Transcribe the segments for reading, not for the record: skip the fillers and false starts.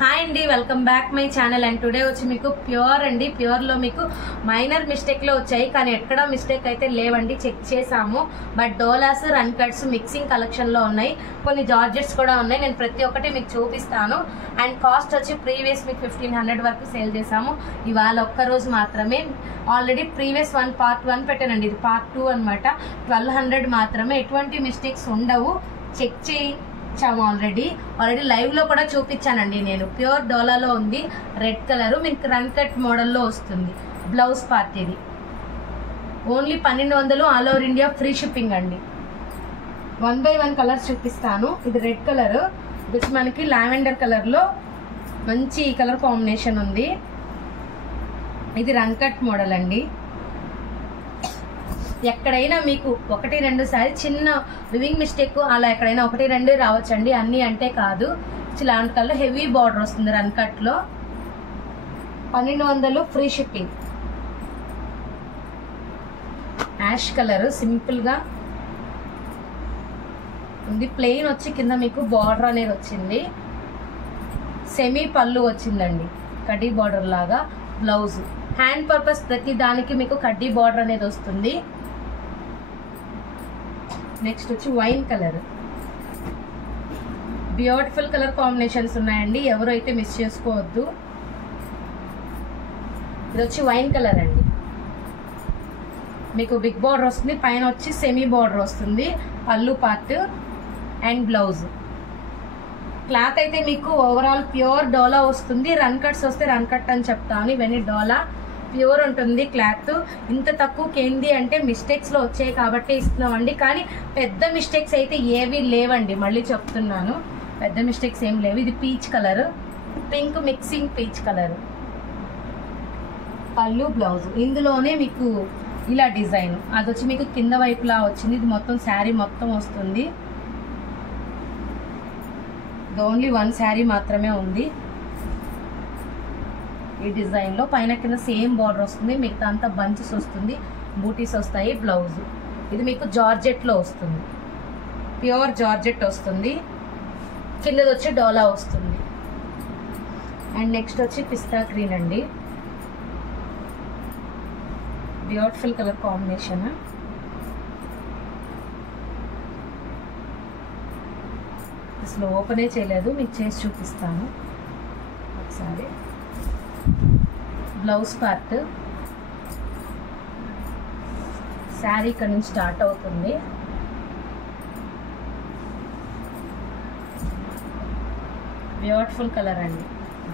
Hi అండి, welcome back my channel. And today వచ్చి మీకు ప్యూర్ అండి. ప్యూర్ లో మీకు మైనర్ మిస్టేక్ లో వచ్చాయి, కానీ ఎక్కడ మిస్టేక్ అయితే లేవండి. చెక్ చేసాము. But Doulos, run cuts mixing collection లో ఉన్నాయి. కొన్ని జార్జెట్స్ కూడా ఉన్నాయి. నేను ప్రతి ఒక్కటి మీకు చూపిస్తాను. అండ్ కాస్ట్ వచ్చి ప్రీవియస్ మీకు 1500 వరకు సేల్ చేసాము. ఇవాళ ఒక్కరోజు మాత్రమే. ఆల్రెడీ ప్రీవియస్ పార్ట్ 1 పెట్టానండి. ఇది పార్ట్ 2 అనమాట. 1200 మాత్రమే. ఎటువంటి మిస్టేక్స్ ఉండవు. చెక్ చేయించాము ఆల్రెడీ లైవ్ లో కూడా చూపించానండి. నేను ప్యూర్ డోలాలో ఉంది. రెడ్ కలర్ మీకు రన్ కట్ మోడల్లో వస్తుంది. బ్లౌజ్ పార్ట్ ఇది. Only 1200 all over India free shipping అండి. 1 by 1 కలర్స్ చూపిస్తాను. ఇది రెడ్ కలర్, ఇది మనకి లావెండర్ కలర్ లో మంచి కలర్ కాంబినేషన్ ఉంది. ఇది రన్ కట్ మోడల్ అండి. ఎక్కడైనా మీకు 1-2 సారి చిన్న వివింగ్ మిస్టేక్ అలా ఎక్కడైనా 1-2 రావచ్చండి. అన్ని అంటే కాదు. ఇలాంటి కలర్ హెవీ బార్డర్ వస్తుంది రన్ కట్ లో. 1200 free shipping. Ash colour simple గా ఉంది. ప్లెయిన్ వచ్చి కింద మీకు బార్డర్ అనేది వచ్చింది. సెమీ పళ్ళు వచ్చిందండి, కడ్డీ బార్డర్ లాగా. బ్లౌజ్ హ్యాండ్ పర్పస్ ప్రతి దానికి మీకు కడ్డీ బార్డర్ అనేది వస్తుంది. నెక్స్ట్ వచ్చి wine colour. Beautiful colour combinations ఉన్నాయండి, ఎవరైతే మిస్ చేసుకోవద్దు. ఇది వచ్చి వైన్ కలర్ అండి. మీకు బిగ్ బార్డర్ వస్తుంది, పైన వచ్చి సెమీ బార్డర్ వస్తుంది. పళ్ళు పార్ట్ అండ్ బ్లౌజ్. క్లాత్ అయితే మీకు ఓవరాల్ ప్యూర్ డోలా వస్తుంది. రన్ కట్స్ వస్తే రన్ కట్ అని చెప్తాను. ఇవన్నీ డోలా ప్యూర్ ఉంటుంది క్లాత్. ఇంత తక్కువకి ఏంది అంటే మిస్టేక్స్ లో వచ్చాయి కాబట్టి ఇస్తున్నామండి. కానీ పెద్ద మిస్టేక్స్ అయితే ఏవి లేవండి. మళ్ళీ చెప్తున్నాను, పెద్ద మిస్టేక్స్ ఏం లేవు. ఇది peach colour, pink mixing peach colour. పళ్ళు బ్లౌజ్. ఇందులోనే మీకు ఇలా డిజైన్ అది వచ్చి మీకు కింద వైపులా వచ్చింది. ఇది మొత్తం శారీ మొత్తం వస్తుంది. ఓన్లీ 1 శారీ మాత్రమే ఉంది ఈ డిజైన్ లో. పైన కింద సేమ్ బార్డర్ వస్తుంది, మిగతా అంతా బంచెస్ వస్తుంది, బూటీస్ వస్తాయి. బ్లౌజ్ ఇది మీకు జార్జెట్ లో వస్తుంది. ప్యూర్ జార్జెట్ వస్తుంది. కిందది వచ్చి డోలా వస్తుంది. అండ్ నెక్స్ట్ వచ్చి పిస్తా గ్రీన్ అండి. Beautiful colour combination. అసలు ఓపెనే చేయలేదు, మీకు చేసి చూపిస్తాను ఒకసారి. Blouse part. శారీ ఇక్కడ నుంచి స్టార్ట్ అవుతుంది. బ్యూటిఫుల్ కలర్ అండి.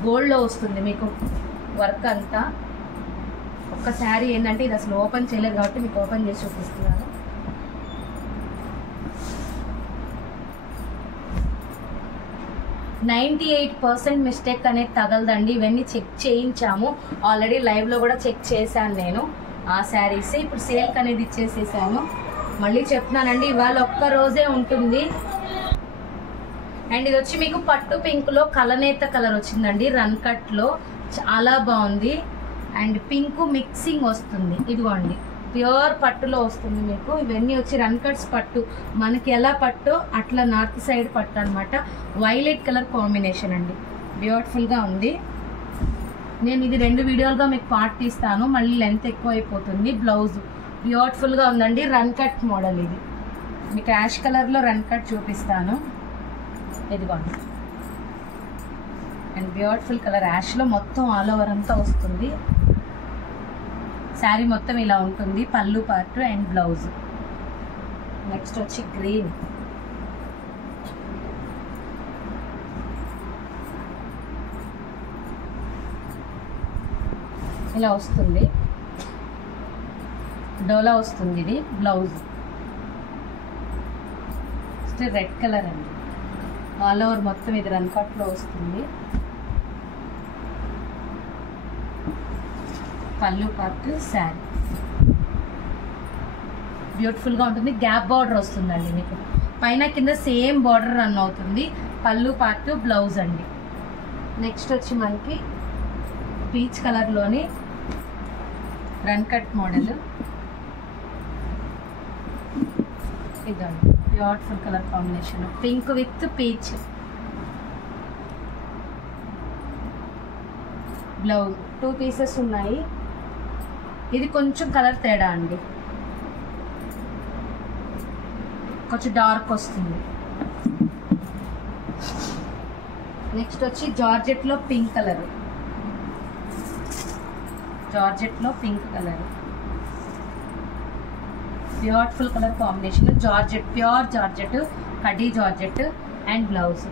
గోల్డ్ లో వస్తుంది మీకు వర్క్ అంతా. ఒక్క శారీ ఏంటంటే ఇది అసలు ఓపెన్ చేయలేదు కాబట్టి మీకు ఓపెన్ చేసి చూపిస్తున్నాను. %98 మిస్టేక్ అనేది తగలదండి. ఇవన్నీ చెక్ చేయించాము ఆల్రెడీ. లైవ్ లో కూడా చెక్ చేశాను నేను. ఆ శారీస్ ఇప్పుడు సేల్ అనేది ఇచ్చేసేసాను. మళ్ళీ చెప్తున్నానండి, ఇవాళ ఒక్క రోజే ఉంటుంది. అండ్ ఇది వచ్చి మీకు పట్టు పింక్ లో కలనేత కలర్ వచ్చిందండి. రన్ కట్ లో చాలా బాగుంది. అండ్ పింక్ మిక్సింగ్ వస్తుంది. ఇదిగోండి ప్యూర్ పట్టులో వస్తుంది మీకు. ఇవన్నీ వచ్చి రన్ కట్స్ పట్టు. మనకి ఎలా పట్టు అట్లా నార్త్ సైడ్ పట్టు అనమాట. వైలెట్ కలర్ కాంబినేషన్ అండి. బ్యూటిఫుల్ గా ఉంది. నేను ఇది 2 వీడియోలుగా మీకు పార్ట్ తీస్తాను, మళ్ళీ లెంత్ ఎక్కువ అయిపోతుంది. బ్లౌజ్ బ్యూటిఫుల్ గా ఉందండి. రన్ కట్ మోడల్ ఇది. మీకు యాష్ కలర్ లో రన్ కట్ చూపిస్తాను. ఇదిగోండి. అండ్ బ్యూటిఫుల్ కలర్ యాష్ లో మొత్తం ఆల్ ఓవర్ అంతా వస్తుంది. శారీ మొత్తం ఇలా ఉంటుంది. పళ్ళు పార్ట్ అండ్ బ్లౌజ్. నెక్స్ట్ వచ్చి గ్రీన్. ఇలా వస్తుంది. డోలా వస్తుంది. ఇది బ్లౌజ్. రెడ్ కలర్ అండి. ఆల్ ఓవర్ మొత్తం ఇది రన్ కట్ లో వస్తుంది. పళ్ళు పార్ట్ శారీ బ్యూటిఫుల్ గా ఉంటుంది. గ్యాప్ బార్డర్ వస్తుందండి మీకు. పైన కింద సేమ్ బార్డర్ రన్ అవుతుంది. పళ్ళు పార్ట్ బ్లౌజ్ అండి. నెక్స్ట్ వచ్చి మనకి పీచ్ కలర్ లోని రన్ కట్ మోడల్. ఇదండి beautiful colour combination, pink with peach. Blouse 2 pieces ఉన్నాయి. ఇది కొంచెం కలర్ తేడా అండి, కొంచెం డార్క్ వస్తుంది. నెక్స్ట్ వచ్చి జార్జెట్లో పింక్ కలర్, జార్జెట్లో pink colour, beautiful colour combination. Georgette, pure georgette, కడ్డీ జార్జెట్ అండ్ బ్లౌజ్.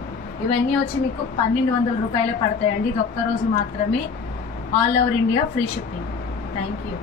ఇవన్నీ వచ్చి మీకు 1200 రూపాయలే పడతాయండి. ఇది ఒక్కరోజు మాత్రమే. All over India free shipping. Thank you.